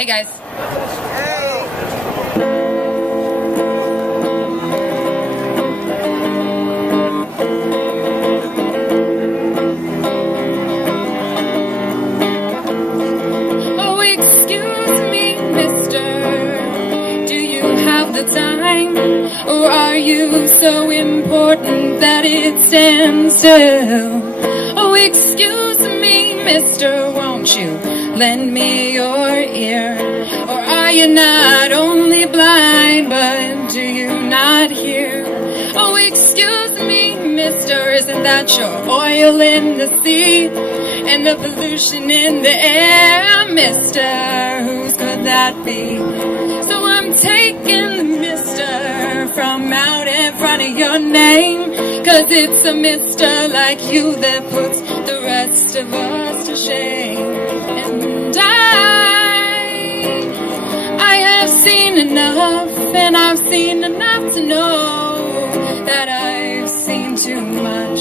Hey, guys. Oh, excuse me, mister. Do you have the time? Or are you so important that it stands still? Oh, excuse me, mister, won't you lend me your ear? Or are you not only blind, but do you not hear? Oh, excuse me, mister, isn't that your oil in the sea? And the pollution in the air, mister, whose could that be? So I'm taking the mister from out in front of your name, 'cause it's a mister like you that puts the rest of us to shame. And I have seen enough, and I've seen enough to know that I've seen too much.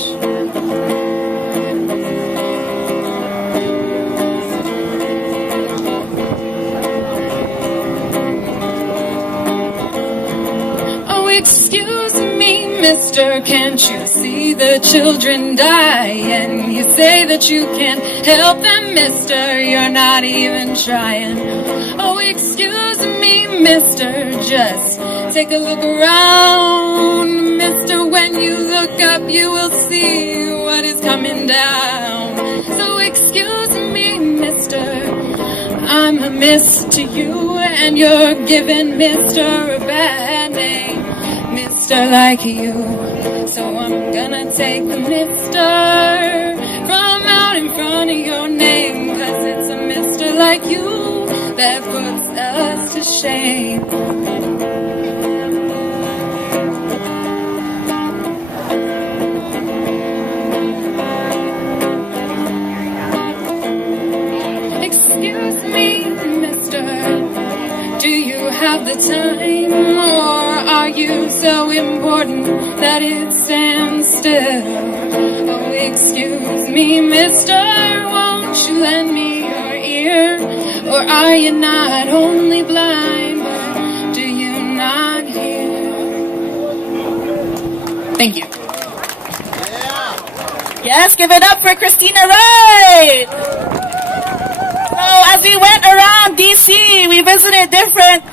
Oh, excuse me, mister, can't you see the children die? And you say that you can't help them, mister, you're not even trying. Oh, excuse me, mister, just take a look around. Mister, when you look up, you will see what is coming down. So excuse me, mister, I'm a miss to you, and you're giving mister a bad name, mister like you. So I'm gonna take the mister from out in front of your name, 'cause it's a mister like you that puts us to shame. Excuse me, mister, do you have the time? Or are you so important that it stands still? Oh, excuse me, mister, won't you lend me your ear? Or are you not only blind, but do you not hear? Thank you. Yes, give it up for Christina Wright. So as we went around DC, we visited different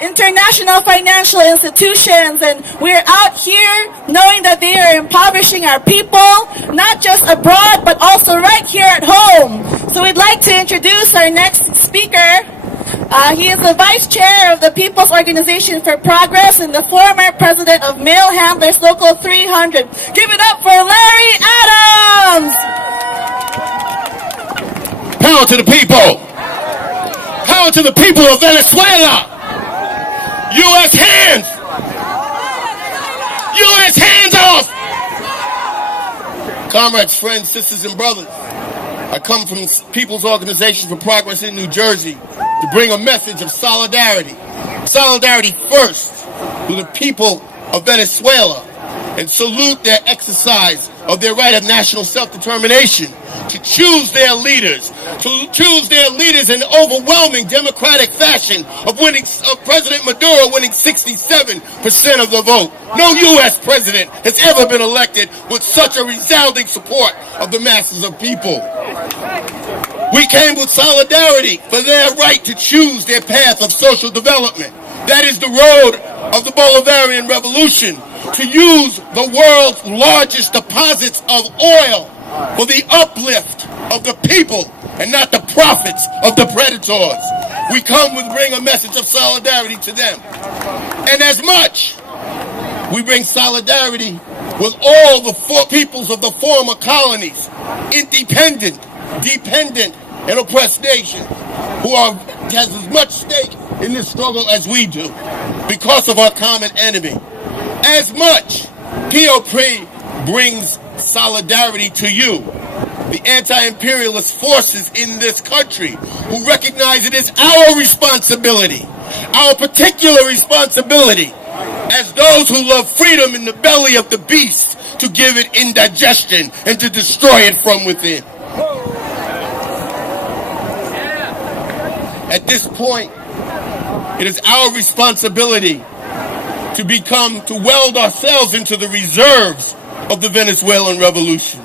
international financial institutions, and we're out here knowing that they are impoverishing our people, not just abroad, but also right here at home. So we'd like to introduce our next speaker. He is the Vice Chair of the People's Organization for Progress and the former President of Mail Handlers Local 300. Give it up for Larry Adams! Power to the people! Power to the people of Venezuela! U.S. hands! U.S. hands off! Comrades, friends, sisters, and brothers, I come from the People's Organization for Progress in New Jersey to bring a message of solidarity. Solidarity first to the people of Venezuela, and salute their exercise of their right of national self-determination to choose their leaders, in overwhelming democratic fashion of President Maduro winning 67% of the vote. No U.S. president has ever been elected with such a resounding support of the masses of people. We came with solidarity for their right to choose their path of social development. That is the road of the Bolivarian Revolution, to use the world's largest deposits of oil for the uplift of the people and not the profits of the predators. We come to bring a message of solidarity to them. And as much, we bring solidarity with all the peoples of the former colonies, independent, dependent, and oppressed nations, who has as much stake in this struggle as we do, because of our common enemy. As much, POP brings solidarity to you, the anti-imperialist forces in this country, who recognize it as our responsibility, our particular responsibility, as those who love freedom in the belly of the beast, to give it indigestion and to destroy it from within. At this point, it is our responsibility to weld ourselves into the reserves of the Venezuelan revolution.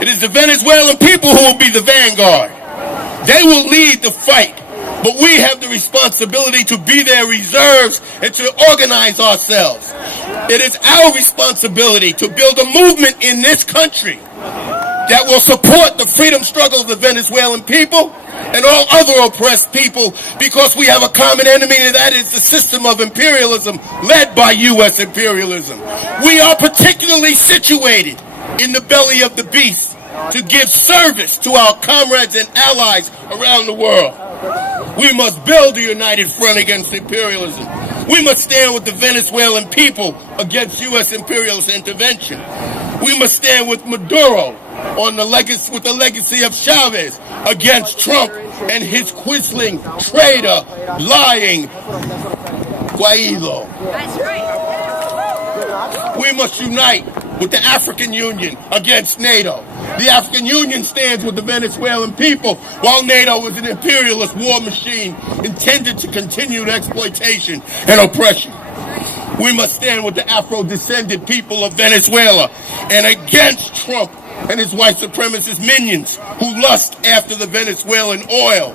It is the Venezuelan people who will be the vanguard. They will lead the fight, but we have the responsibility to be their reserves and to organize ourselves. It is our responsibility to build a movement in this country that will support the freedom struggle of the Venezuelan people and all other oppressed people, because we have a common enemy, and that is the system of imperialism led by U.S. imperialism. We are particularly situated in the belly of the beast to give service to our comrades and allies around the world. We must build a united front against imperialism. We must stand with the Venezuelan people against U.S. imperialist intervention. We must stand with Maduro with the legacy of Chavez against Trump and his quisling, traitor, lying Guaido. We must unite with the African Union against NATO. The African Union stands with the Venezuelan people, while NATO is an imperialist war machine intended to continue exploitation and oppression. We must stand with the Afro-descended people of Venezuela and against Trump and his white supremacist minions who lust after the Venezuelan oil.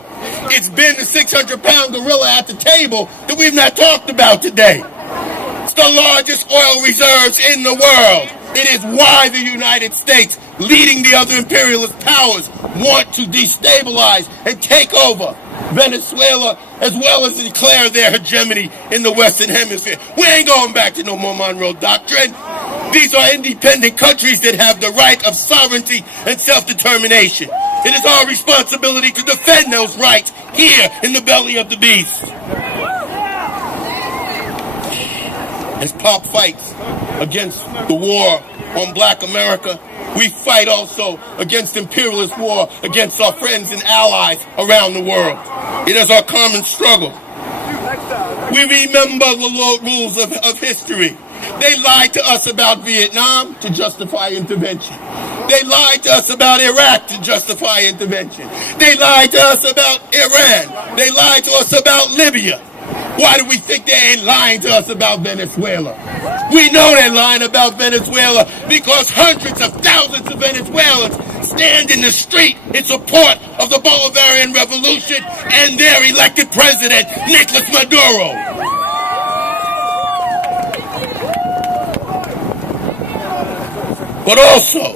It's been the 600-pound gorilla at the table that we've not talked about today. It's the largest oil reserves in the world. It is why the United States, leading the other imperialist powers, want to destabilize and take over Venezuela, as well as declare their hegemony in the Western Hemisphere. We ain't going back to no more Monroe Doctrine. These are independent countries that have the right of sovereignty and self-determination. It is our responsibility to defend those rights here in the belly of the beast. As Pop fights against the war on Black America, we fight also against imperialist war against our friends and allies around the world. It is our common struggle. We remember the rules of history. They lied to us about Vietnam to justify intervention. They lied to us about Iraq to justify intervention. They lied to us about Iran. They lied to us about Libya. Why do we think they ain't lying to us about Venezuela? We know they're lying about Venezuela because hundreds of thousands of Venezuelans stand in the street in support of the Bolivarian Revolution and their elected president, Nicolas Maduro. But also,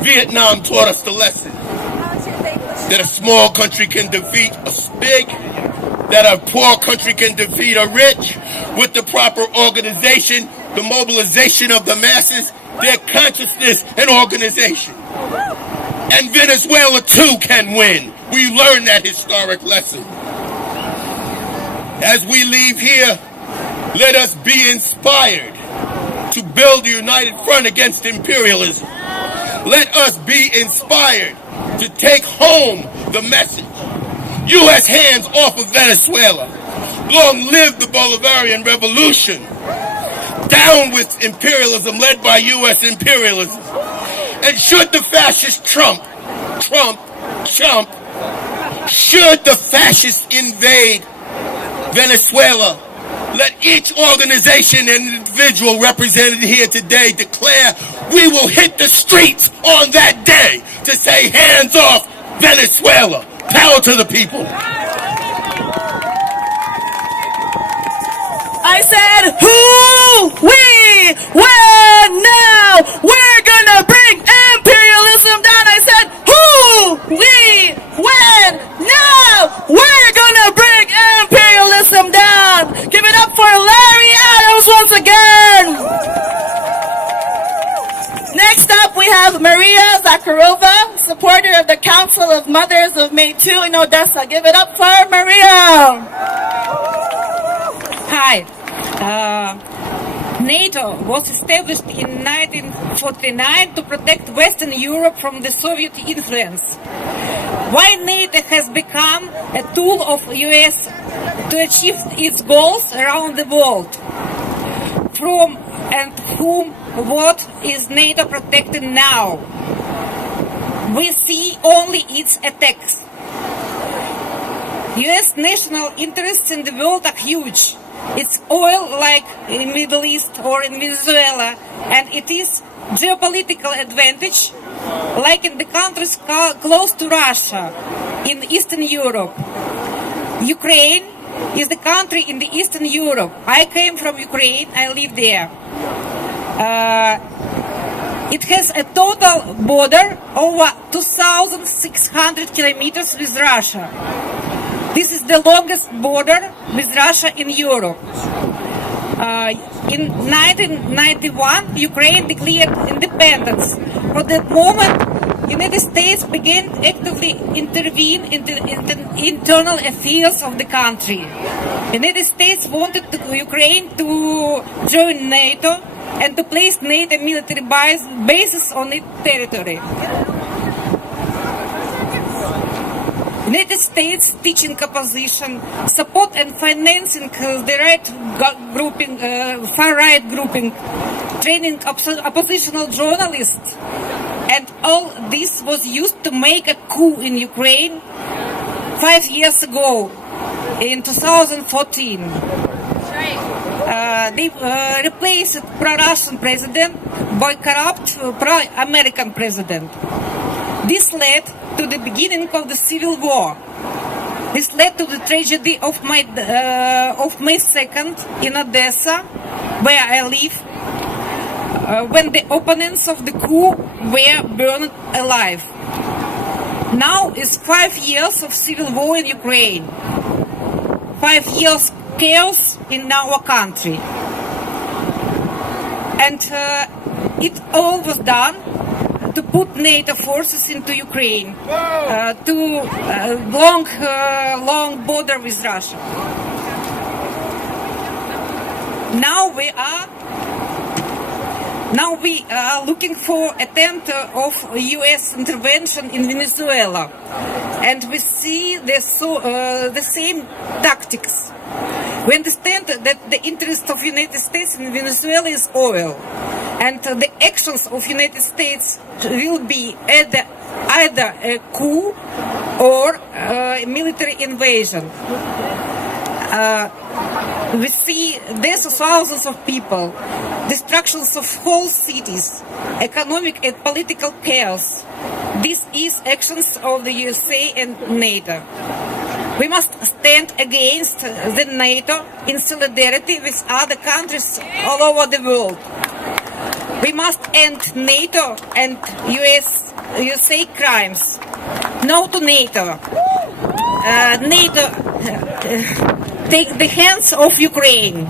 Vietnam taught us the lesson that a small country can defeat a big, that a poor country can defeat a rich with the proper organization, the mobilization of the masses, their consciousness and organization. And Venezuela too can win. We learned that historic lesson. As we leave here, let us be inspired to build a united front against imperialism. Let us be inspired to take home the message. U.S. hands off of Venezuela. Long live the Bolivarian Revolution. Down with imperialism led by U.S. imperialism. And should the fascist Trump, should the fascists invade Venezuela, let each organization and individual represented here today declare we will hit the streets on that day to say hands off Venezuela. Power to the people. I said, who, we, when, now, we're gonna bring imperialism down. I said, who, we, when, now, we're gonna bring imperialism down. Give it up for Larry Adams once again. Next up, we have Maria Zakharova, supporter of the Council of Mothers of May 2 in Odessa. Give it up for Maria. Hi. NATO was established in 1949 to protect Western Europe from the Soviet influence. Why NATO has become a tool of US to achieve its goals around the world? From and whom, what is NATO protecting now? We see only its attacks. U.S. national interests in the world are huge. It's oil like in Middle East or in Venezuela, and it is geopolitical advantage like in the countries close to Russia in Eastern Europe. Ukraine is the country in the Eastern Europe. I came from Ukraine, I live there. It has a total border over 2,600 kilometers with Russia. This is the longest border with Russia in Europe. In 1991, Ukraine declared independence. From that moment, United States began actively intervene in the internal affairs of the country. United States wanted Ukraine to join NATO and to place NATO military bases on its territory. United States teaching opposition, support and financing the right grouping, far-right grouping, training oppositional journalists, and all this was used to make a coup in Ukraine 5 years ago, in 2014. They replaced pro-Russian president by corrupt pro-American president. This led to the beginning of the civil war. This led to the tragedy of May 2nd in Odessa, where I live, when the opponents of the coup were burned alive. Now is 5 years of civil war in Ukraine. 5 years chaos in our country. And it all was done to put NATO forces into Ukraine, to long border with Russia. Now we are looking for attempt of U.S. intervention in Venezuela, and we see the same tactics. We understand that the interest of United States in Venezuela is oil, and the actions of United States will be either a coup or a military invasion. We see deaths of thousands of people, destructions of whole cities, economic and political chaos. This is actions of the USA and NATO. We must stand against the NATO in solidarity with other countries all over the world. We must end NATO and USA crimes. No to NATO. NATO, take the hands of Ukraine.